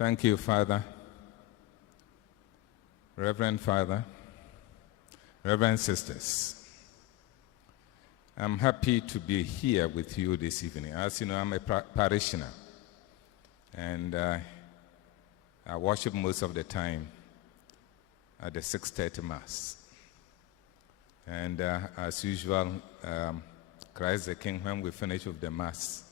Thank you, Father, Reverend Father, Reverend Sisters. I'm happy to be here with you this evening. As you know, I'm a parishioner, and I worship most of the time at the 6:30 Mass. And as usual, Christ the King, when we finish with the Mass,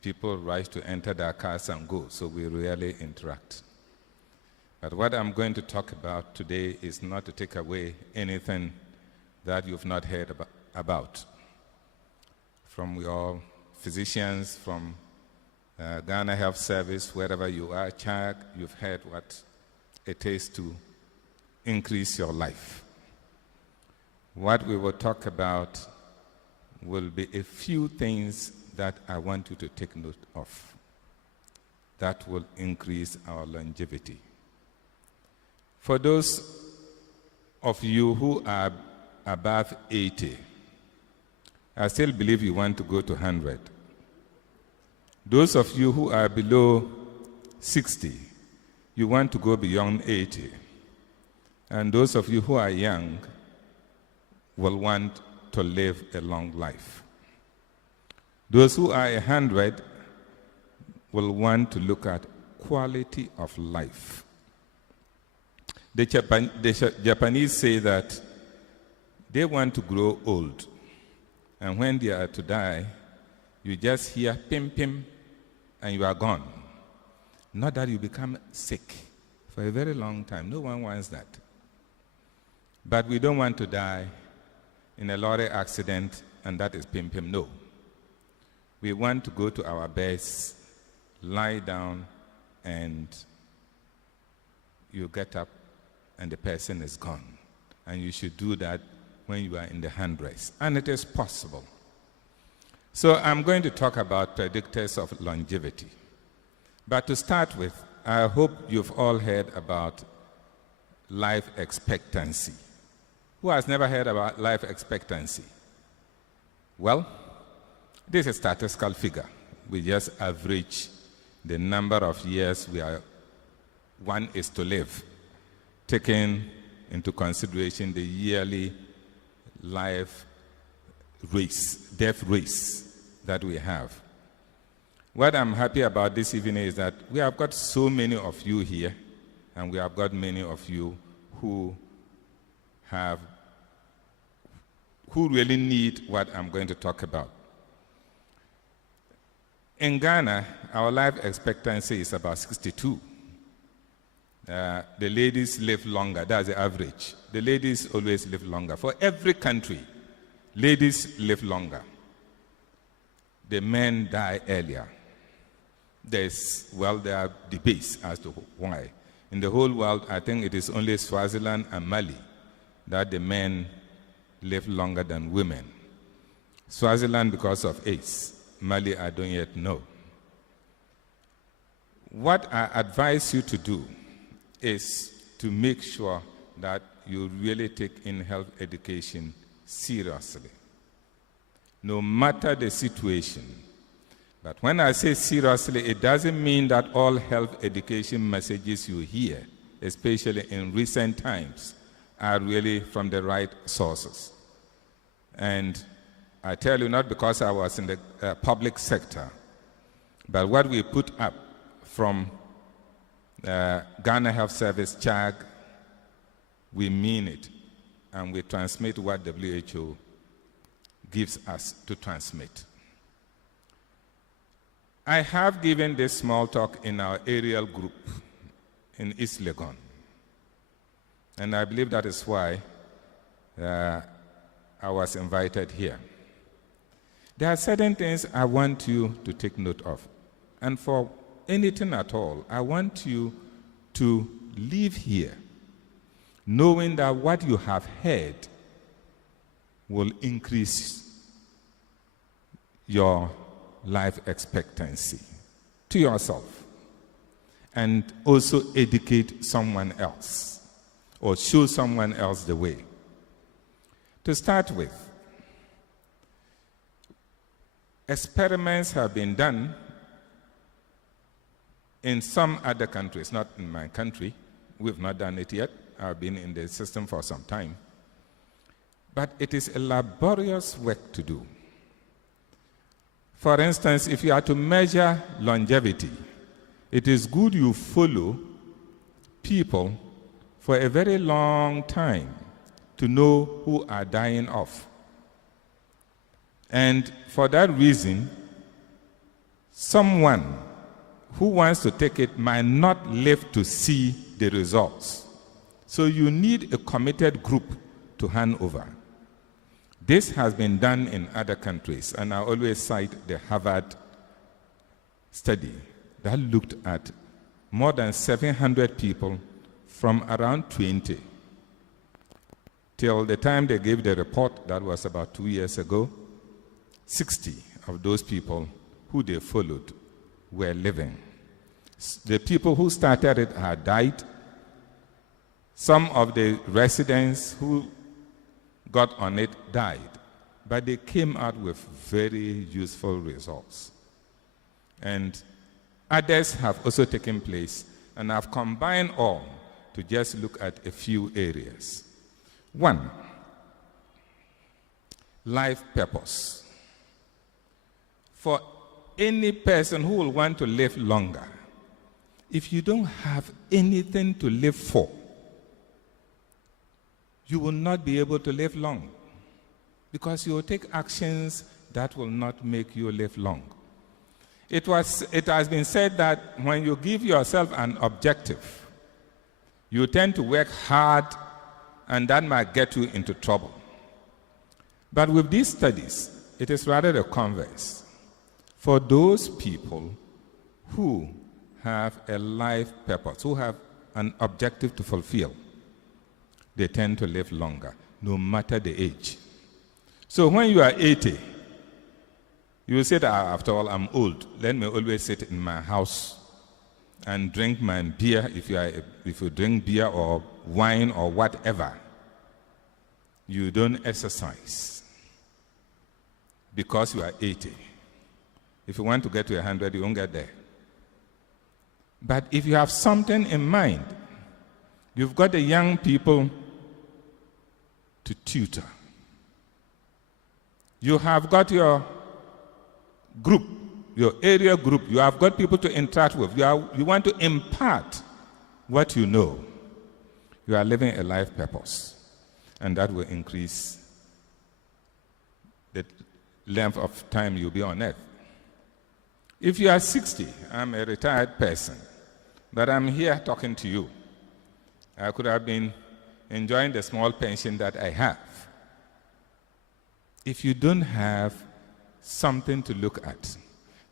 people rush to enter their cars and go, so we rarely interact. But what I'm going to talk about today is not to take away anything that you've not heard about. From your physicians, from Ghana Health Service, wherever you are, CHAG, you've heard what it is to increase your life. What we will talk about will be a few things that I want you to take note of that will increase our longevity. For those of you who are above 80, I still believe you want to go to 100. Those of you who are below 60, you want to go beyond 80. And those of you who are young will want to live a long life. Those who are 100 will want to look at quality of life. The Japanese say that they want to grow old. And when they are to die, you just hear pim pim and you are gone. Not that you become sick for a very long time. No one wants that. But we don't want to die in a lorry accident and that is pim pim. No. We want to go to our beds, lie down, and you get up and the person is gone. And you should do that when you are in the hundreds. And it is possible. So I'm going to talk about predictors of longevity. But to start with, I hope you've all heard about life expectancy. Who has never heard about life expectancy? Well, this is a statistical figure. We just average the number of years one is to live, taking into consideration the yearly life race, death race that we have. What I'm happy about this evening is that we have got so many of you here, and we have got many of you who really need what I'm going to talk about. In Ghana, our life expectancy is about 62. The ladies live longer. That's the average. The ladies always live longer. For every country, ladies live longer. The men die earlier. There are debates as to why. In the whole world, I think it is only Swaziland and Mali that the men live longer than women. Swaziland because of AIDS. Mali, I don't yet know. What I advise you to do is to make sure that you really take in health education seriously, no matter the situation. But when I say seriously, it doesn't mean that all health education messages you hear, especially in recent times, are really from the right sources. And I tell you, not because I was in the public sector, but what we put up from Ghana Health Service, CHAG, we mean it, and we transmit what WHO gives us to transmit. I have given this small talk in our aerial group in East Legon, and I believe that is why I was invited here. There are certain things I want you to take note of. And for anything at all, I want you to leave here knowing that what you have heard will increase your life expectancy to yourself and also educate someone else or show someone else the way. To start with, experiments have been done In some other countries, not in my country, we've not done it yet. I've been in the system for some time. But it is a laborious work to do. For instance, if you are to measure longevity, it is good you follow people for a very long time to know who are dying off. And for that reason, someone who wants to take it might not live to see the results. So you need a committed group to hand over. This has been done in other countries, and I always cite the Harvard study that looked at more than 700 people from around 20 till the time they gave the report, that was about 2 years ago. 60 of those people who they followed were living. The people who started it had died. Some of the residents who got on it died, but they came out with very useful results. And others have also taken place, and I've combined all to just look at a few areas. One, life purpose. For any person who will want to live longer, if you don't have anything to live for, you will not be able to live long, because you will take actions that will not make you live long. It has been said that when you give yourself an objective, you tend to work hard, and that might get you into trouble. But with these studies, it is rather the converse. For those people who have a life purpose, who have an objective to fulfill, they tend to live longer, no matter the age. So when you are 80, you will say that, after all, I'm old. Let me always sit in my house and drink my beer. If you drink beer or wine or whatever, you don't exercise because you are 80. If you want to get to 100, you won't get there. But if you have something in mind, you've got the young people to tutor. You have got your group, your area group. You have got people to interact with. You want to impart what you know. You are living a life purpose, and that will increase the length of time you'll be on earth. If you are 60, I'm a retired person, but I'm here talking to you. I could have been enjoying the small pension that I have. If you don't have something to look at,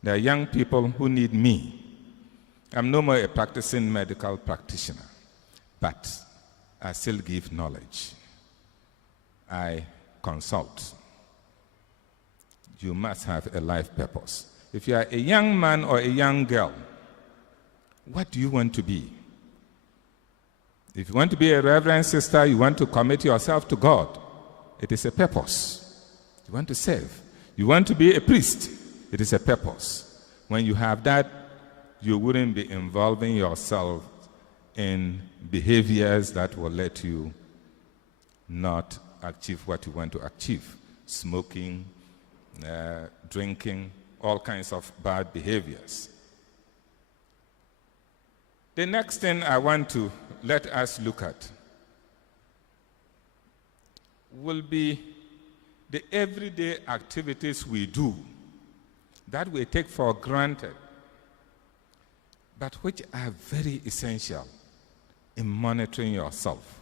there are young people who need me. I'm no more a practicing medical practitioner, but I still give knowledge. I consult. You must have a life purpose. If you are a young man or a young girl, what do you want to be? If you want to be a reverend sister, you want to commit yourself to God, it is a purpose. You want to serve. You want to be a priest, it is a purpose. When you have that, you wouldn't be involving yourself in behaviors that will let you not achieve what you want to achieve. Smoking, drinking, all kinds of bad behaviors. The next thing I want to let us look at will be the everyday activities we do that we take for granted, but which are very essential in monitoring yourself.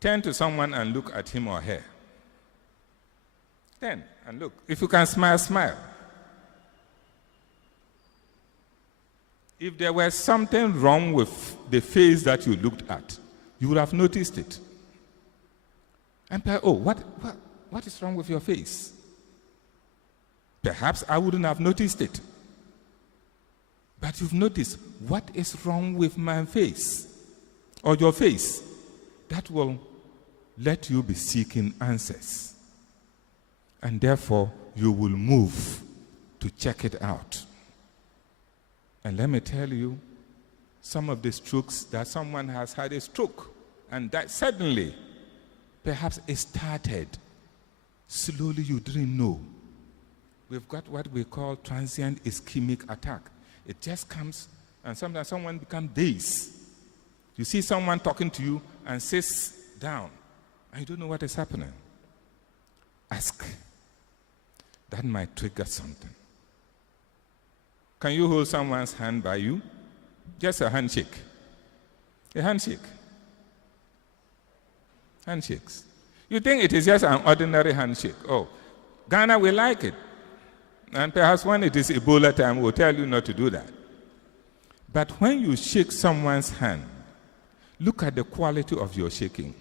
Turn to someone and look at him or her. Turn and look. If you can smile, smile. If there was something wrong with the face that you looked at, you would have noticed it. And oh, what is wrong with your face? Perhaps I wouldn't have noticed it. But you've noticed, what is wrong with my face or your face? That will let you be seeking answers. And therefore, you will move to check it out. And let me tell you, some of the strokes that someone has had a stroke, and that suddenly, perhaps it started slowly, you didn't know. We've got what we call transient ischemic attack. It just comes, and sometimes someone becomes dazed. You see someone talking to you and sits down, and you don't know what is happening. Ask. That might trigger something. Can you hold someone's hand by you? Just a handshake. A handshake. Handshakes. You think it is just an ordinary handshake. Oh, Ghana will like it. And perhaps when it is Ebola time, we'll tell you not to do that. But when you shake someone's hand, look at the quality of your shaking.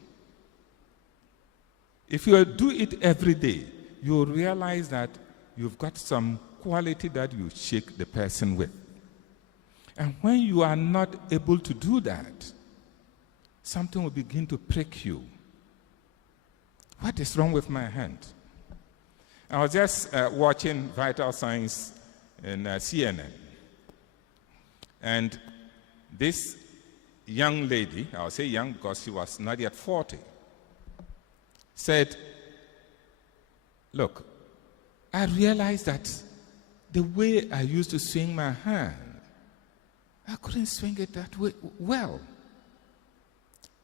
If you do it every day, you'll realize that you've got some quality that you shake the person with. And when you are not able to do that, something will begin to prick you. What is wrong with my hand? I was just watching Vital Signs in CNN. And this young lady, I'll say young because she was not yet 40, said, look, I realized that the way I used to swing my hand, I couldn't swing it that way well.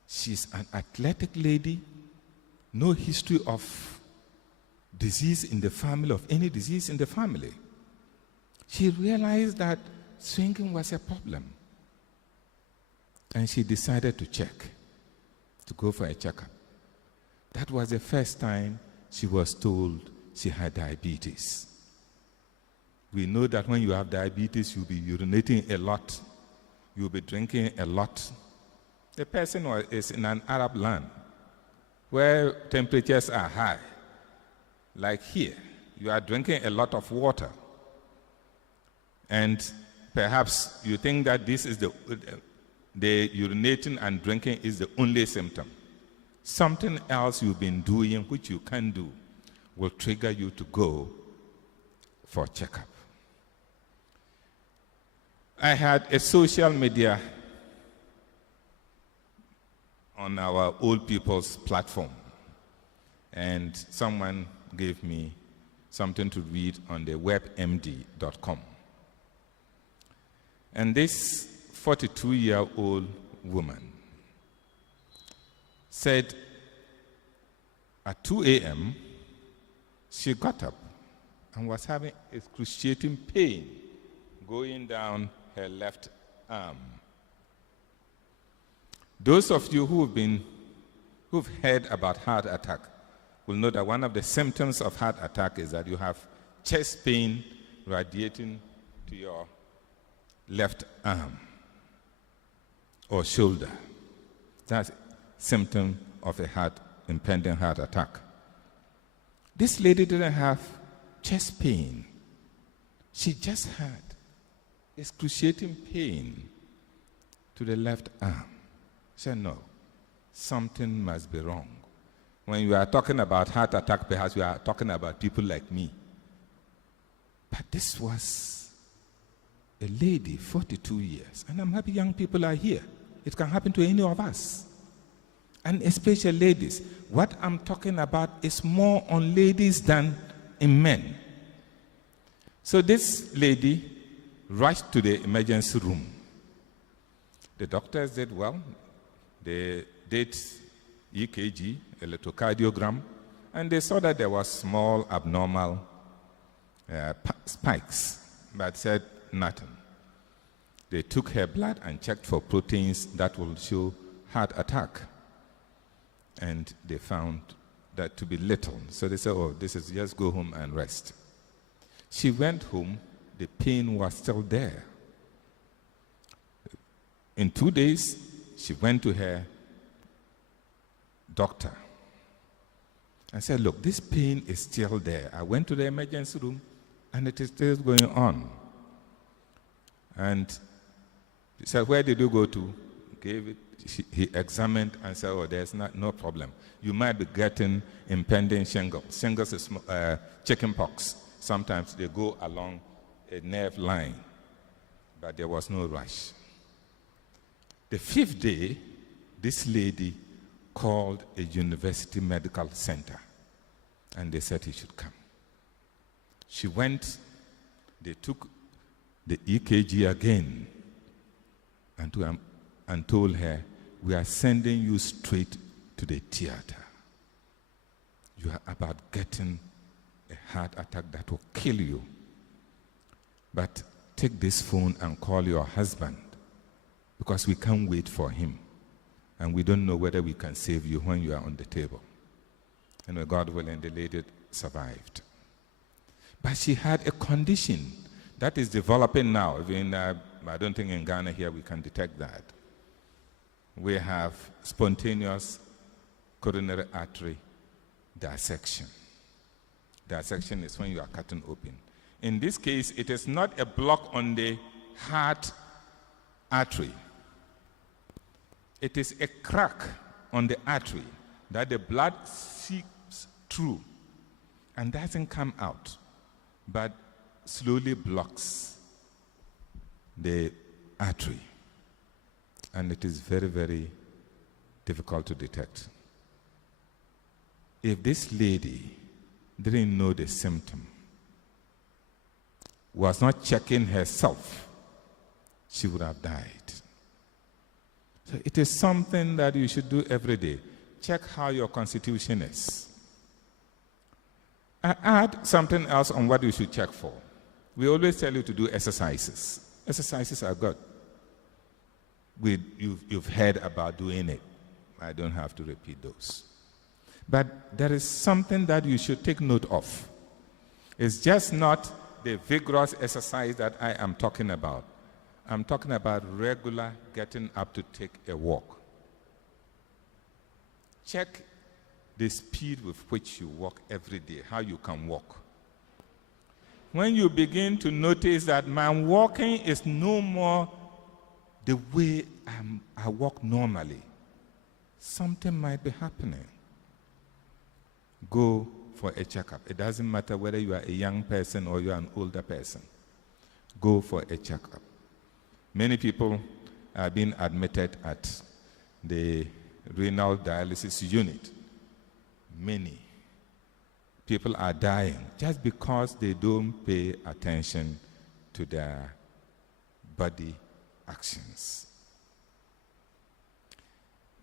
She's an athletic lady, no history of disease in the family, of any disease in the family. She realized that swinging was a problem. And she decided to check, to go for a checkup. That was the first time she was told she had diabetes. We know that when you have diabetes, you'll be urinating a lot, you'll be drinking a lot. The person is in an Arab land where temperatures are high. Like here, you are drinking a lot of water. And perhaps you think that this is the urinating and drinking is the only symptom. Something else you've been doing which you can't do will trigger you to go for a checkup. I had a social media on our old people's platform, and someone gave me something to read on the webmd.com. And this 42-year-old woman said at 2 a.m., she got up and was having excruciating pain going down her left arm. Those of you who've heard about heart attack will know that one of the symptoms of heart attack is that you have chest pain radiating to your left arm or shoulder. That's a symptom of a impending heart attack. This lady didn't have chest pain. She just had excruciating pain to the left arm. She said, no, something must be wrong. When you are talking about heart attack, perhaps you are talking about people like me. But this was a lady, 42 years. And I'm happy young people are here. It can happen to any of us. And especially ladies. What I'm talking about is more on ladies than in men. So this lady rushed to the emergency room. The doctors did well. They did EKG, electrocardiogram, and they saw that there was small abnormal spikes, but said nothing. They took her blood and checked for proteins that will show heart attack, and they found that to be little. So they said, oh, this is just go home and rest. She went home. The pain was still there. In 2 days, she went to her doctor and said, look, this pain is still there. I went to the emergency room and it is still going on. And he said, where did you go to? Gave it. He examined and said, oh, there's no problem. You might be getting impending shingles. Shingles is chicken pox. Sometimes they go along a nerve line. but there was no rush. The 5th day, this lady called a university medical center, and they said he should come. She went, they took the EKG again, and told her, "We are sending you straight to the theater. You are about getting a heart attack that will kill you. But take this phone and call your husband, because we can't wait for him. And we don't know whether we can save you when you are on the table." And God willing, the lady survived. But she had a condition that is developing now. Even, I don't think in Ghana here we can detect that. We have spontaneous coronary artery dissection. Dissection is when you are cutting open. In this case, it is not a block on the heart artery. It is a crack on the artery that the blood seeps through and doesn't come out, but slowly blocks the artery. And it is very, very difficult to detect. If this lady didn't know the symptom, was not checking herself, she would have died. So it is something that you should do every day. Check how your constitution is. I add something else on what you should check for. We always tell you to do exercises. Exercises are good. You've heard about doing it. I don't have to repeat those. But there is something that you should take note of. It's just not the vigorous exercise that I am talking about. I'm talking about regular getting up to take a walk. Check the speed with which you walk every day, how you can walk. When you begin to notice that my walking is no more the way I walk normally, something might be happening. Go for a checkup. It doesn't matter whether you are a young person or you are an older person. Go for a checkup. Many people are being admitted at the renal dialysis unit. Many people are dying just because they don't pay attention to their body actions.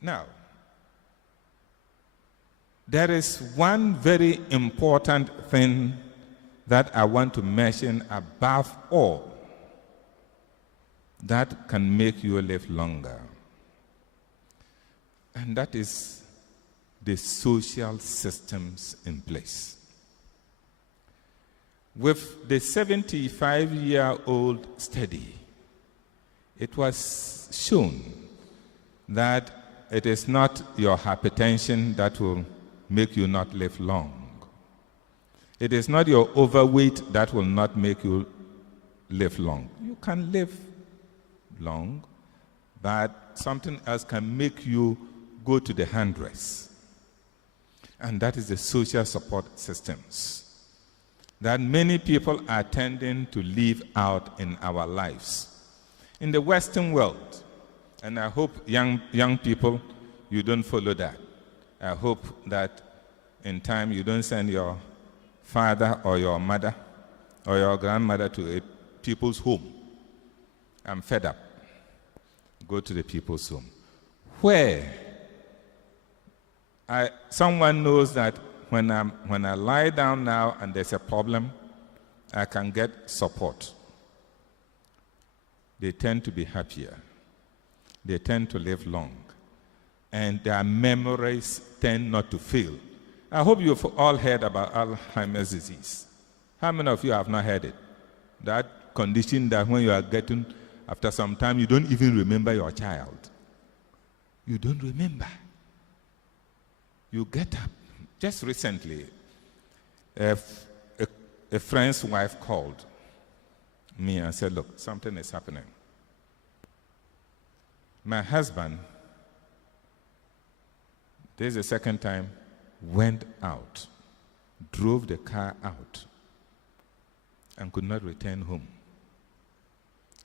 Now, there is one very important thing that I want to mention above all that can make you live longer. And that is the social systems in place. With the 75-year-old study, it was shown that it is not your hypertension that will make you not live long. It is not your overweight that will not make you live long. You can live long, but something else can make you go to the hundreds. And that is the social support systems that many people are tending to leave out in our lives. In the Western world, and I hope young people, you don't follow that. I hope that in time you don't send your father or your mother or your grandmother to a people's home. I'm fed up. Go to the people's home. Where someone knows that when I lie down now and there's a problem, I can get support. They tend to be happier. They tend to live long. And their memories tend not to fail. I hope you've all heard about Alzheimer's disease. How many of you have not heard it? That condition that when you are getting, after some time, you don't even remember your child. You don't remember. You get up. Just recently, a friend's wife called me and said, "Look, something is happening. My husband, this is the second time, went out, drove the car out, and could not return home.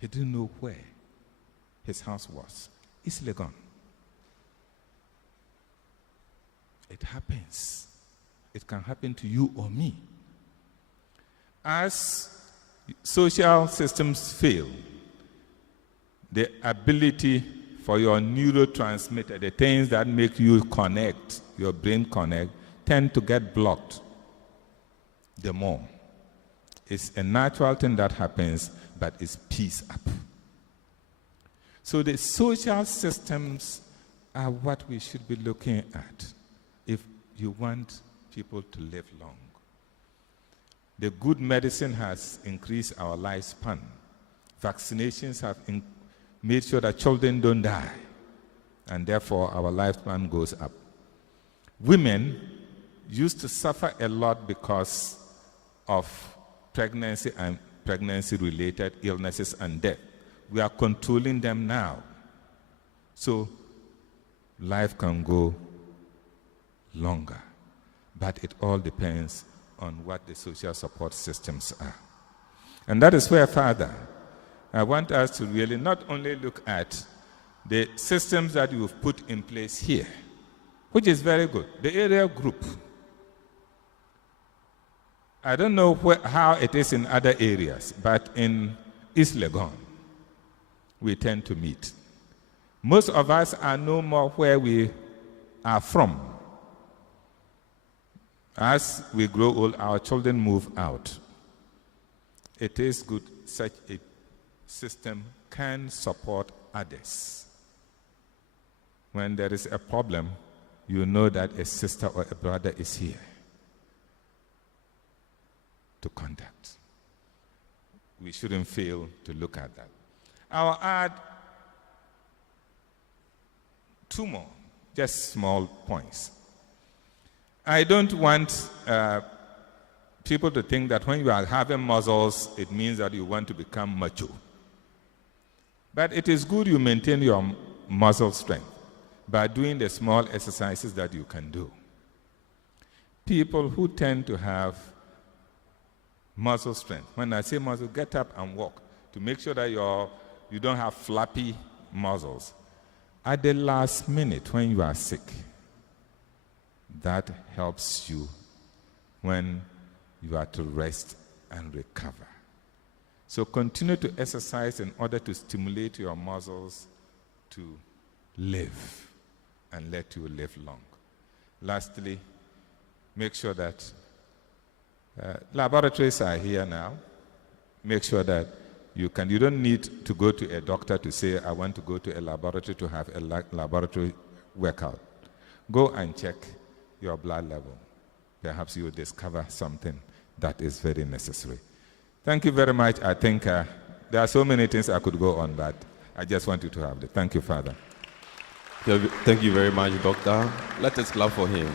He didn't know where his house was. Easily gone. It happens. It can happen to you or me. As social systems fail, the ability for your neurotransmitter, the things that make you connect, your brain connect, tend to get blocked the more. It's a natural thing that happens, but it's piece up. So the social systems are what we should be looking at if you want people to live long. The good medicine has increased our lifespan. Vaccinations have made sure that children don't die, and therefore our lifespan goes up. Women used to suffer a lot because of pregnancy and pregnancy-related illnesses and death. We are controlling them now. So life can go longer, but it all depends on what the social support systems are. And that is where, Father, I want us to really not only look at the systems that you've put in place here, which is very good, the area group. I don't know how it is in other areas, but in East Legon, we tend to meet. Most of us are no more where we are from. As we grow old, our children move out. It is good such a system can support others. When there is a problem, you know that a sister or a brother is here to contact. We shouldn't fail to look at that. I'll add two more, just small points. I don't want people to think that when you are having muscles, it means that you want to become macho. But it is good you maintain your muscle strength by doing the small exercises that you can do. People who tend to have muscle strength, when I say muscle, get up and walk to make sure that you don't have flappy muscles. At the last minute when you are sick, that helps you when you are to rest and recover. So continue to exercise in order to stimulate your muscles to live and let you live long. Lastly, make sure that laboratories are here now. Make sure that you don't need to go to a doctor to say, I want to go to a laboratory to have a laboratory workout. Go and check your blood level. Perhaps you will discover something that is very necessary. Thank you very much. I think there are so many things I could go on, but I just want you to have it. Thank you, Father. Thank you very much, Doctor. Let us clap for him.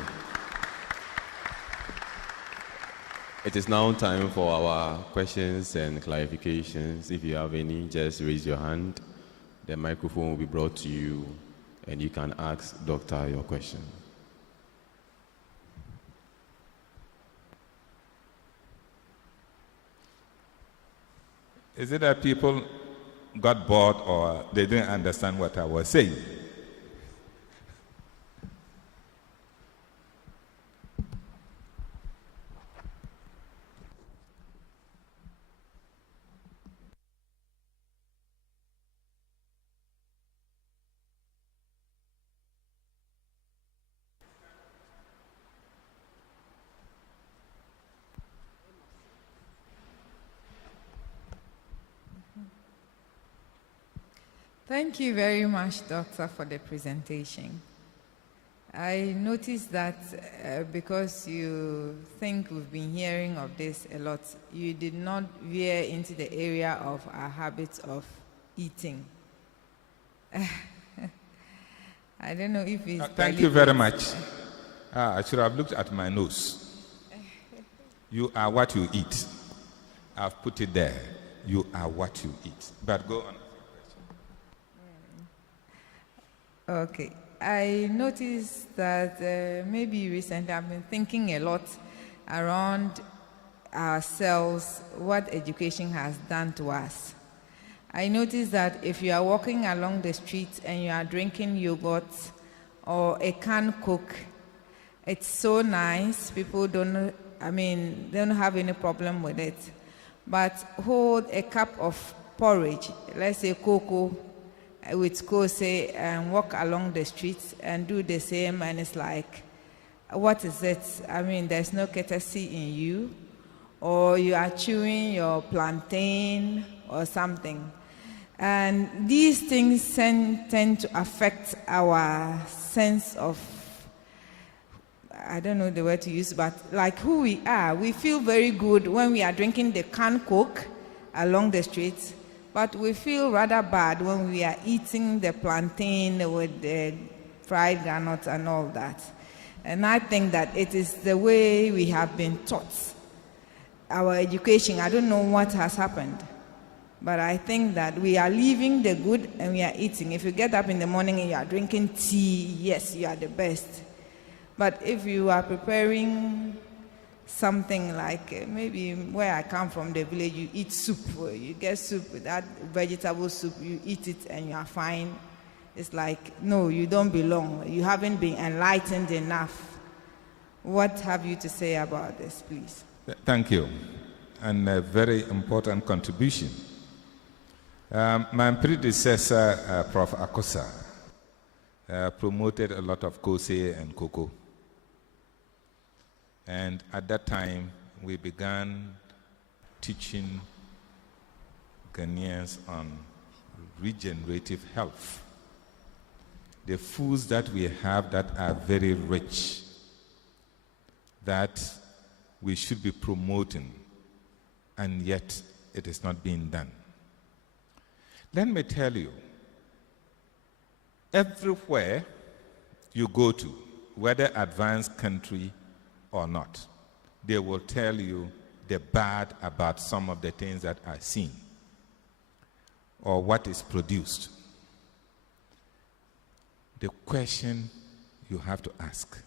It is now time for our questions and clarifications. If you have any, just raise your hand. The microphone will be brought to you, and you can ask Doctor your question. Is it that people got bored or they didn't understand what I was saying? Thank you very much, Doctor, for the presentation. I noticed that because you think we've been hearing of this a lot, you did not veer into the area of our habits of eating. I don't know if it's... Thank you very much. I should have looked at my nose. You are what you eat. I've put it there. You are what you eat. But go on. Okay. I noticed that maybe recently I've been thinking a lot around ourselves, what education has done to us. I noticed that if you are walking along the street and you are drinking yogurt or a canned Coke, it's so nice. People don't have any problem with it. But hold a cup of porridge, let's say cocoa, with kose, and walk along the streets and do the same, and it's like, what is it? There's no courtesy in you, or you are chewing your plantain or something. And these things tend to affect our sense of, I don't know the word to use, but like who we are. We feel very good when we are drinking the canned Coke along the streets, but we feel rather bad when we are eating the plantain with the fried granules and all that. And I think that it is the way we have been taught. Our education, I don't know what has happened, but I think that we are leaving the good and we are eating. If you get up in the morning and you are drinking tea, yes, you are the best. But if you are preparing something like maybe where I come from, the village, you eat soup. You get soup with that vegetable soup, you eat it and you are fine. It's like, no, you don't belong. You haven't been enlightened enough. What have you to say about this, please? Thank you. And a very important contribution. My predecessor, Prof. Akosa, promoted a lot of kose and cocoa. And at that time, we began teaching Ghanaians on regenerative health. The foods that we have that are very rich, that we should be promoting, and yet it is not being done. Let me tell you, everywhere you go to, whether advanced country or not, they will tell you the bad about some of the things that are seen or what is produced. The question you have to ask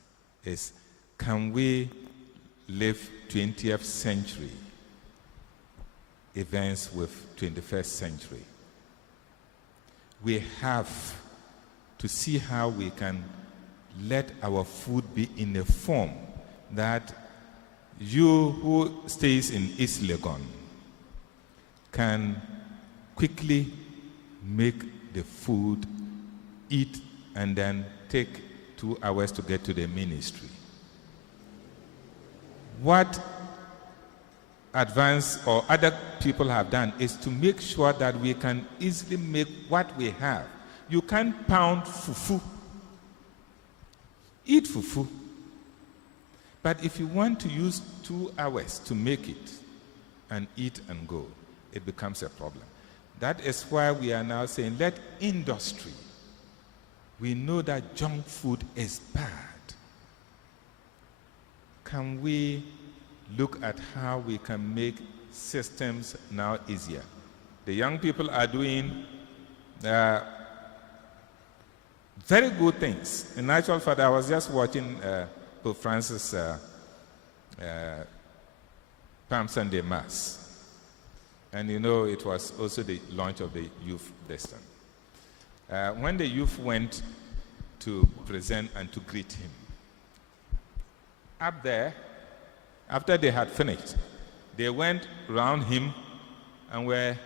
is, can we live 20th century events with 21st century? We have to see how we can let our food be in a form that you who stays in East Legon can quickly make the food, eat, and then take 2 hours to get to the ministry. What advanced or other people have done is to make sure that we can easily make what we have. You can't pound fufu. Eat fufu. But if you want to use 2 hours to make it and eat and go, it becomes a problem. That is why we are now saying, let industry. We know that junk food is bad. Can we look at how we can make systems now easier? The young people are doing very good things. In actual fact, I was just watching Pope Francis' Palm Sunday Mass. And you know, it was also the launch of the youth this time. When the youth went to present and to greet him, up there, after they had finished, they went around him and were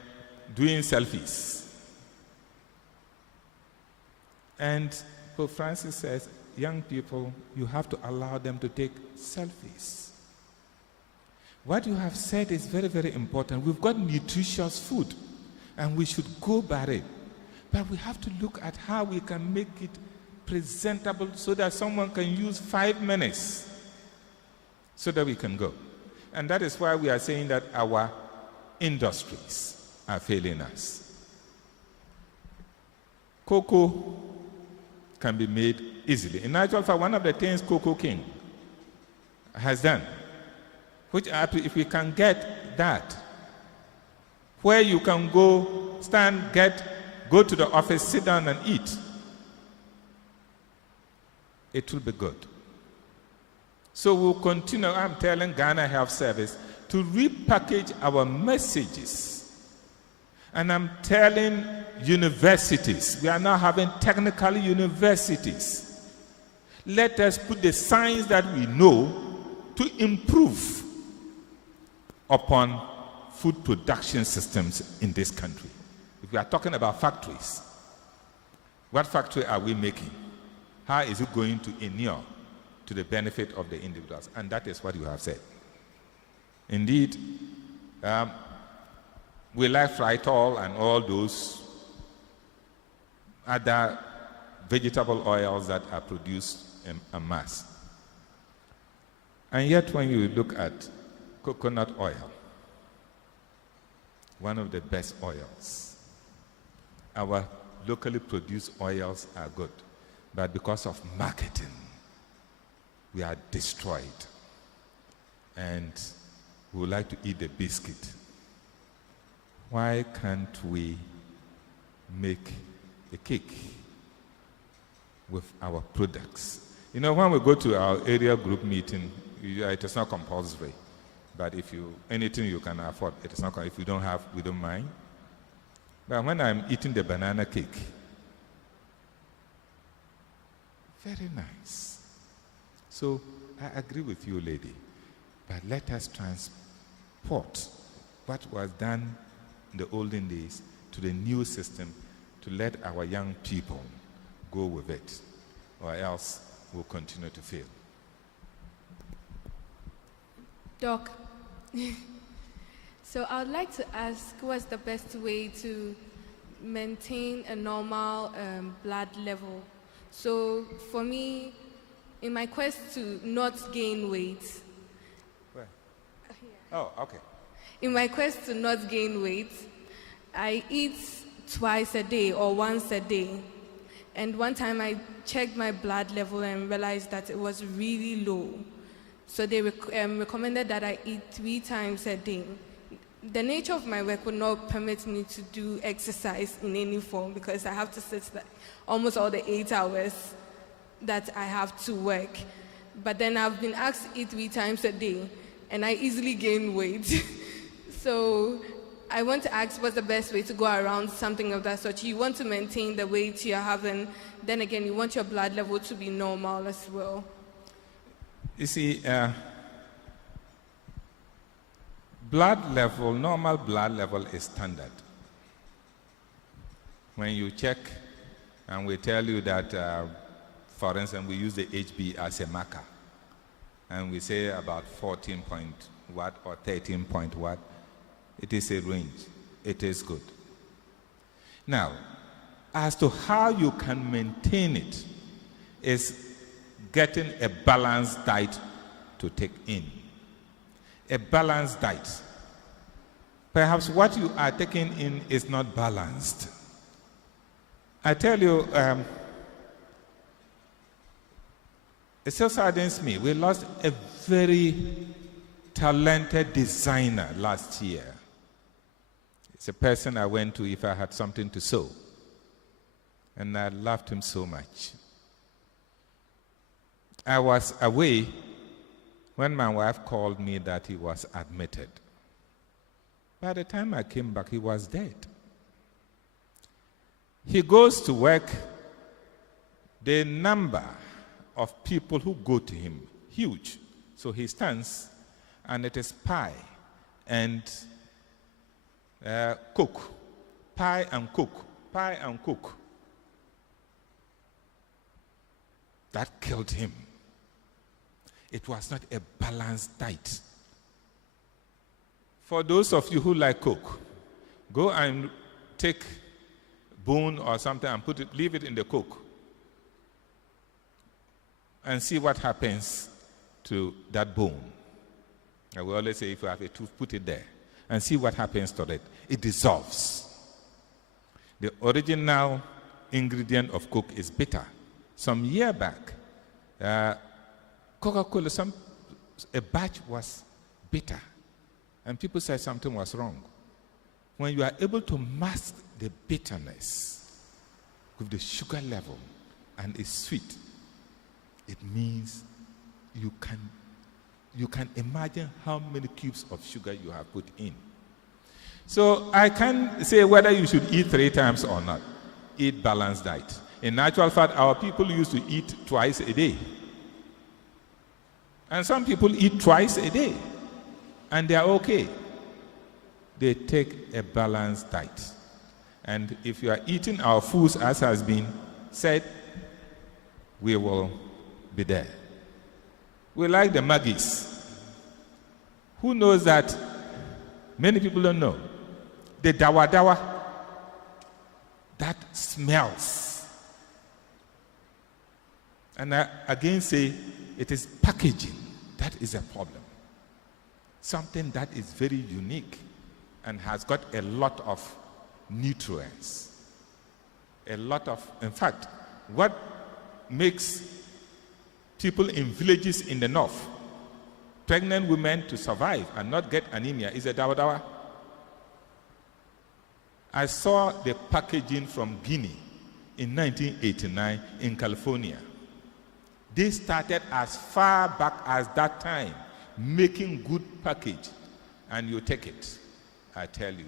doing selfies. And Pope Francis says, young people, you have to allow them to take selfies. What you have said is very, very important. We've got nutritious food, and we should go by it. But we have to look at how we can make it presentable so that someone can use 5 minutes so that we can go. And that is why we are saying that our industries are failing us. Cocoa can be made easily. In actual fact, one of the things Cocoa King has done, which if we can get that, where you can go, stand, go to the office, sit down and eat, it will be good. So we'll continue, I'm telling Ghana Health Service, to repackage our messages And I'm telling universities, we are now having technical universities. Let us put the science that we know to improve upon food production systems in this country. If we are talking about factories, what factory are we making? How is it going to inure to the benefit of the individuals? And that is what you have said. Indeed, we like fritol and all those other vegetable oils that are produced en masse. And yet when you look at coconut oil, one of the best oils, our locally produced oils are good, but because of marketing, we are destroyed. And we would like to eat the biscuit. Why can't we make a cake with our products? You know, when we go to our area group meeting, it is not compulsory. But if anything you can afford, it is not. If you don't have, we don't mind. But when I'm eating the banana cake, very nice. So I agree with you, lady. But let us transport what was done in the olden days to the new system to let our young people go with it, or else we'll continue to fail. Doc, so I would like to ask, what's the best way to maintain a normal blood level? So for me, in my quest to not gain weight. Where? Oh, okay. In my quest to not gain weight, I eat twice a day or once a day. And one time I checked my blood level and realized that it was really low. So they recommended that I eat 3 times a day. The nature of my work would not permit me to do exercise in any form because I have to sit almost all the 8 hours that I have to work. But then I've been asked to eat 3 times a day, and I easily gain weight. So I want to ask, what's the best way to go around something of that sort? You want to maintain the weight you're having, then again, you want your blood level to be normal as well. You see, normal blood level is standard. When you check and we tell you that, for instance, we use the HB as a marker, and we say about 14 point what or 13 point what, it is a range. It is good. Now, as to how you can maintain it is getting a balanced diet to take in. A balanced diet. Perhaps what you are taking in is not balanced. I tell you, it still saddens me. We lost a very talented designer last year. It's a person I went to if I had something to sew. And I loved him so much. I was away when my wife called me that he was admitted. By the time I came back, he was dead. He goes to work. The number of people who go to him, huge. So he stands, and it is pie and cook. Pie and cook. Pie and cook. That killed him. It was not a balanced diet. For those of you who like Coke, go and take bone or something and leave it in the Coke and see what happens to that bone. I will always say, if you have a tooth, put it there and see what happens to it. It dissolves. The original ingredient of Coke is bitter. Some year back, Coca-Cola, a batch was bitter, and people said something was wrong. When you are able to mask the bitterness with the sugar level and it's sweet, it means you can imagine how many cubes of sugar you have put in. So I can't say whether you should eat 3 times or not. Eat balanced diet. In actual fact, our people used to eat twice a day. And some people eat twice a day. And they are okay. They take a balanced diet. And if you are eating our foods as has been said, we will be there. We like the Maggies. Who knows that? Many people don't know. The dawa dawa, that smells. And I again say, it is packaging. That is a problem. Something that is very unique and has got a lot of nutrients. In fact, what makes people in villages in the north, pregnant women to survive and not get anemia is a dawa dawa. I saw the packaging from Guinea in 1989 in California. They started as far back as that time, making good package, and you take it. I tell you,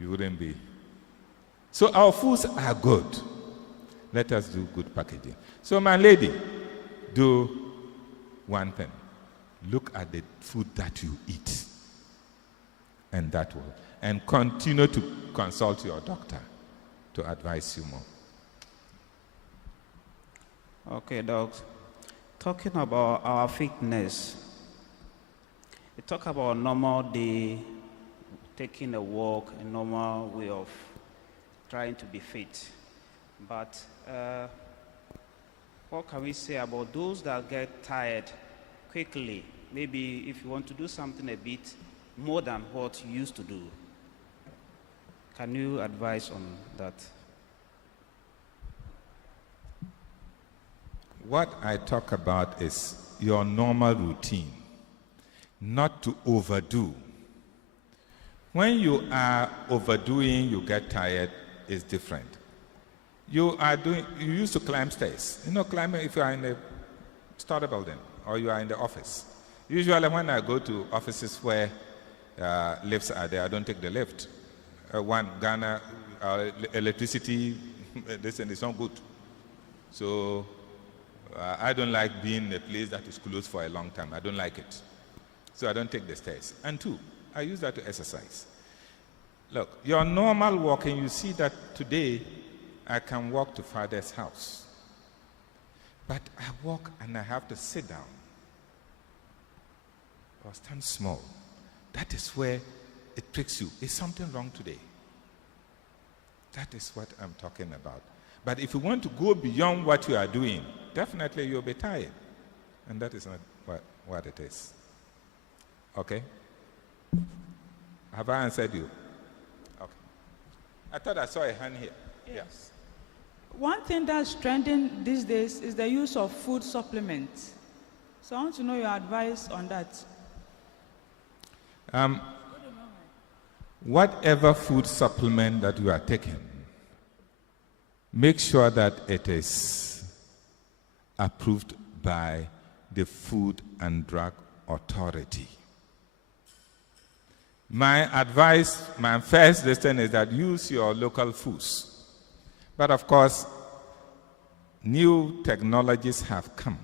you wouldn't be. So our foods are good. Let us do good packaging. So my lady, do one thing. Look at the food that you eat. And that will. And continue to consult your doctor to advise you more. Okay, Doc. Talking about our fitness, we talk about a normal day, taking a walk, a normal way of trying to be fit. But what can we say about those that get tired quickly? Maybe if you want to do something a bit more than what you used to do. Can you advise on that? What I talk about is your normal routine, not to overdo. When you are overdoing, you get tired, is different. You used to climb stairs. You know, climbing if you are in a study building or you are in the office. Usually when I go to offices where lifts are there, I don't take the lift. Ghana, electricity, this and it's not good. So I don't like being in a place that is closed for a long time. I don't like it. So I don't take the stairs. And 2, I use that to exercise. Look, your normal walking, you see that today I can walk to Father's house. But I walk and I have to sit down or stand small. That is where it pricks you. Is something wrong today? That is what I'm talking about. But if you want to go beyond what you are doing, definitely you'll be tired. And that is not what it is. Okay? Have I answered you? Okay. I thought I saw a hand here. Yes. Yeah. One thing that's trending these days is the use of food supplements. So I want to know your advice on that. Whatever food supplement that you are taking, make sure that it is approved by the Food and Drug Authority. My advice, my first lesson is that use your local foods. But of course, new technologies have come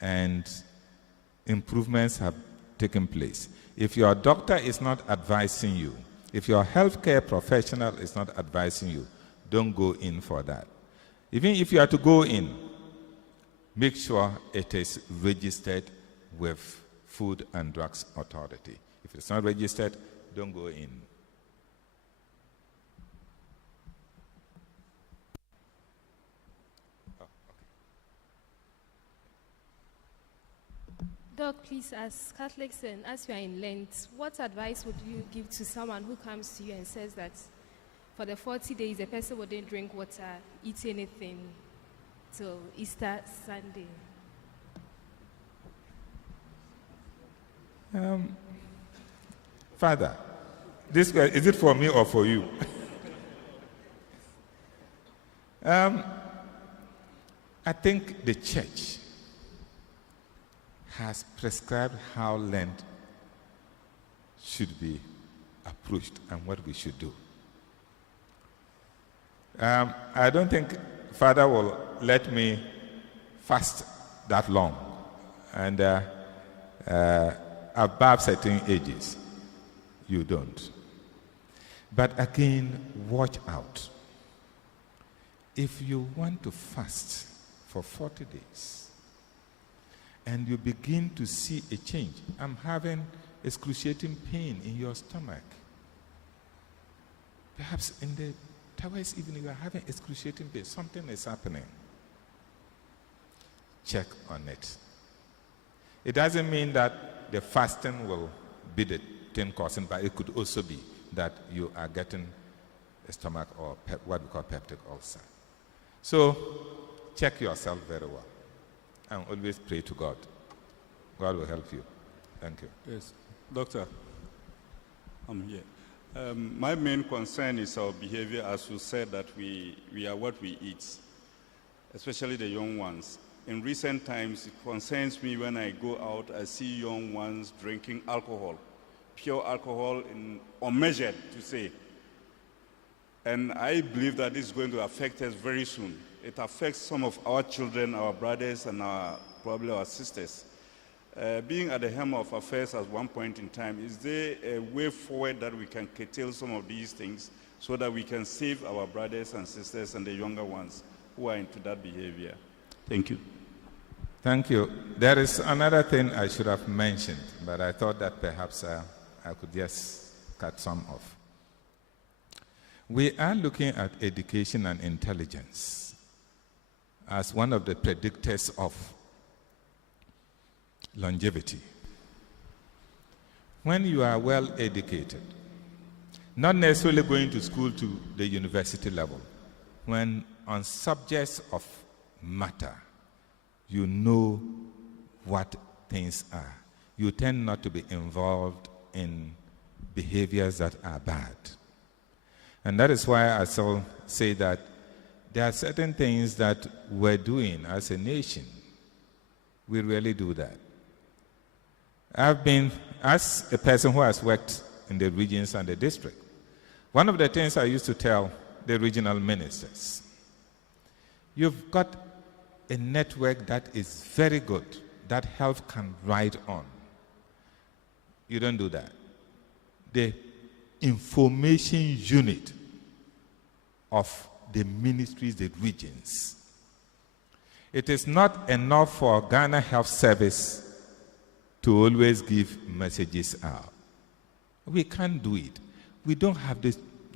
and improvements have taken place. If your doctor is not advising you, if your healthcare professional is not advising you, don't go in for that. Even if you are to go in, make sure it is registered with Food and Drugs Authority. If it's not registered, don't go in. Doc, please, as Catholics and as you are in Lent, what advice would you give to someone who comes to you and says that for the 40 days the person wouldn't drink water, eat anything till Easter Sunday? Father, is it for me or for you? I think the church has prescribed how Lent should be approached and what we should do. I don't think Father will let me fast that long and above certain ages. You don't. But again, watch out. If you want to fast for 40 days and you begin to see a change, I'm having excruciating pain in your stomach. Perhaps in the twice even you are having excruciating pain, something is happening. Check on it. It doesn't mean that the fasting will be the thing causing, but it could also be that you are getting a stomach or what we call peptic ulcer. So check yourself very well and always pray to God. God will help you. Thank you. Yes, Doctor, I'm here. My main concern is our behavior, as you said, that we are what we eat, especially the young ones. In recent times, it concerns me when I go out, I see young ones drinking alcohol, pure alcohol, unmeasured, to say. And I believe that this is going to affect us very soon. It affects some of our children, our brothers, and probably our sisters. Being at the helm of affairs at one point in time, is there a way forward that we can curtail some of these things so that we can save our brothers and sisters and the younger ones who are into that behavior? Thank you. Thank you. There is another thing I should have mentioned, but I thought that perhaps I could just cut some off. We are looking at education and intelligence as one of the predictors of longevity. When you are well educated, not necessarily going to school to the university level, when on subjects of matter, you know what things are. You tend not to be involved in behaviors that are bad. And that is why I shall say that there are certain things that we're doing as a nation. We really do that. I've been, as a person who has worked in the regions and the district, one of the things I used to tell the regional ministers, you've got a network that is very good, that health can ride on. You don't do that. The information unit of the ministries, the regions. It is not enough for Ghana Health Service to always give messages out. We can't do it. We don't have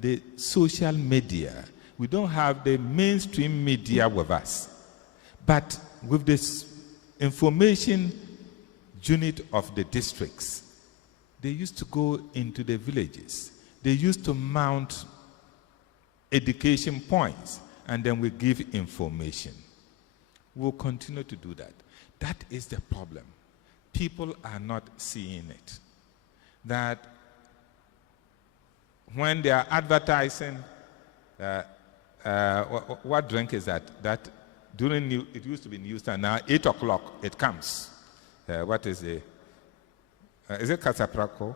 the social media. We don't have the mainstream media with us. But with this information unit of the districts, they used to go into the villages. They used to mount education points, and then we give information. We'll continue to do that. That is the problem. People are not seeing it. That when they are advertising, what drink is that? That during it used to be news time. Now 8 o'clock it comes. What is it? Is it Casapraco?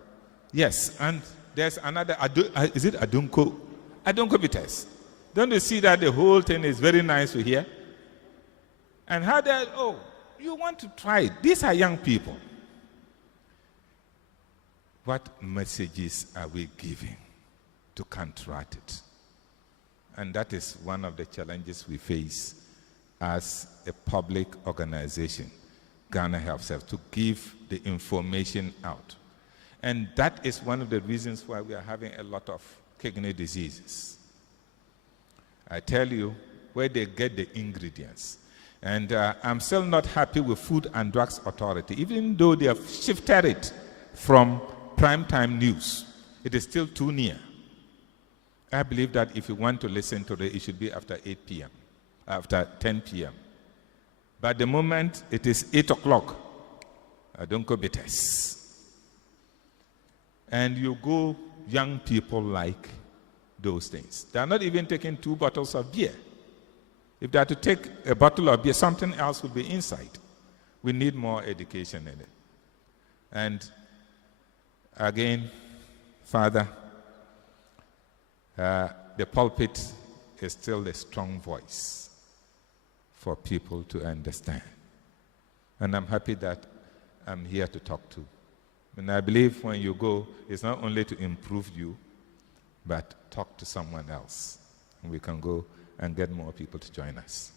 Yes, and there's another. Is it Adunko? Adunko bitters. Don't you see that the whole thing is very nice to hear? And how they, you want to try it. These are young people. What messages are we giving to counteract it? And that is one of the challenges we face as a public organization, Ghana Health Service, to give the information out. And that is one of the reasons why we are having a lot of kidney diseases. I tell you where they get the ingredients. And I'm still not happy with Food and Drugs Authority. Even though they have shifted it from primetime news, it is still too near. I believe that if you want to listen to it, it should be after 8 p.m., after 10 p.m. But the moment it is 8 o'clock, don't go bitters. And you go, young people like those things. They are not even taking 2 bottles of beer. If they are to take a bottle of beer, something else will be inside. We need more education in it. And again, Father, the pulpit is still a strong voice for people to understand. And I'm happy that I'm here to talk to. And I believe when you go, it's not only to improve you, but talk to someone else. And we can go and get more people to join us.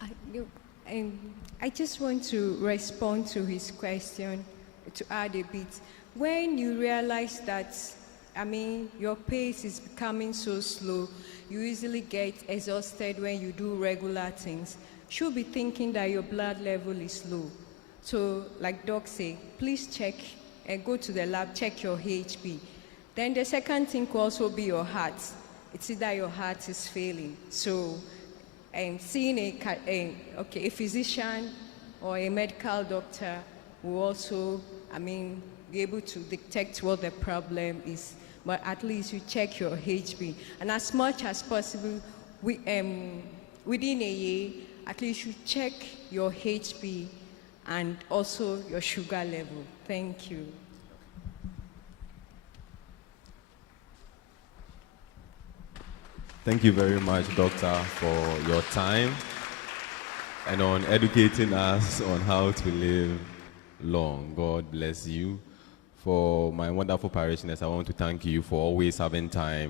I just want to respond to his question, to add a bit. When you realize that, your pace is becoming so slow, you easily get exhausted when you do regular things, should be thinking that your blood level is low. So, like Doc say, please check and go to the lab, check your HB. Then the second thing could also be your heart. It's either your heart is failing. So, seeing a physician or a medical doctor will also, be able to detect what the problem is. But at least you check your HB. And as much as possible, within a year, at least you check your HB and also your sugar level. Thank you. Thank you very much, Doctor, for your time and on educating us on how to live long. God bless you. For my wonderful parishioners, I want to thank you for always having time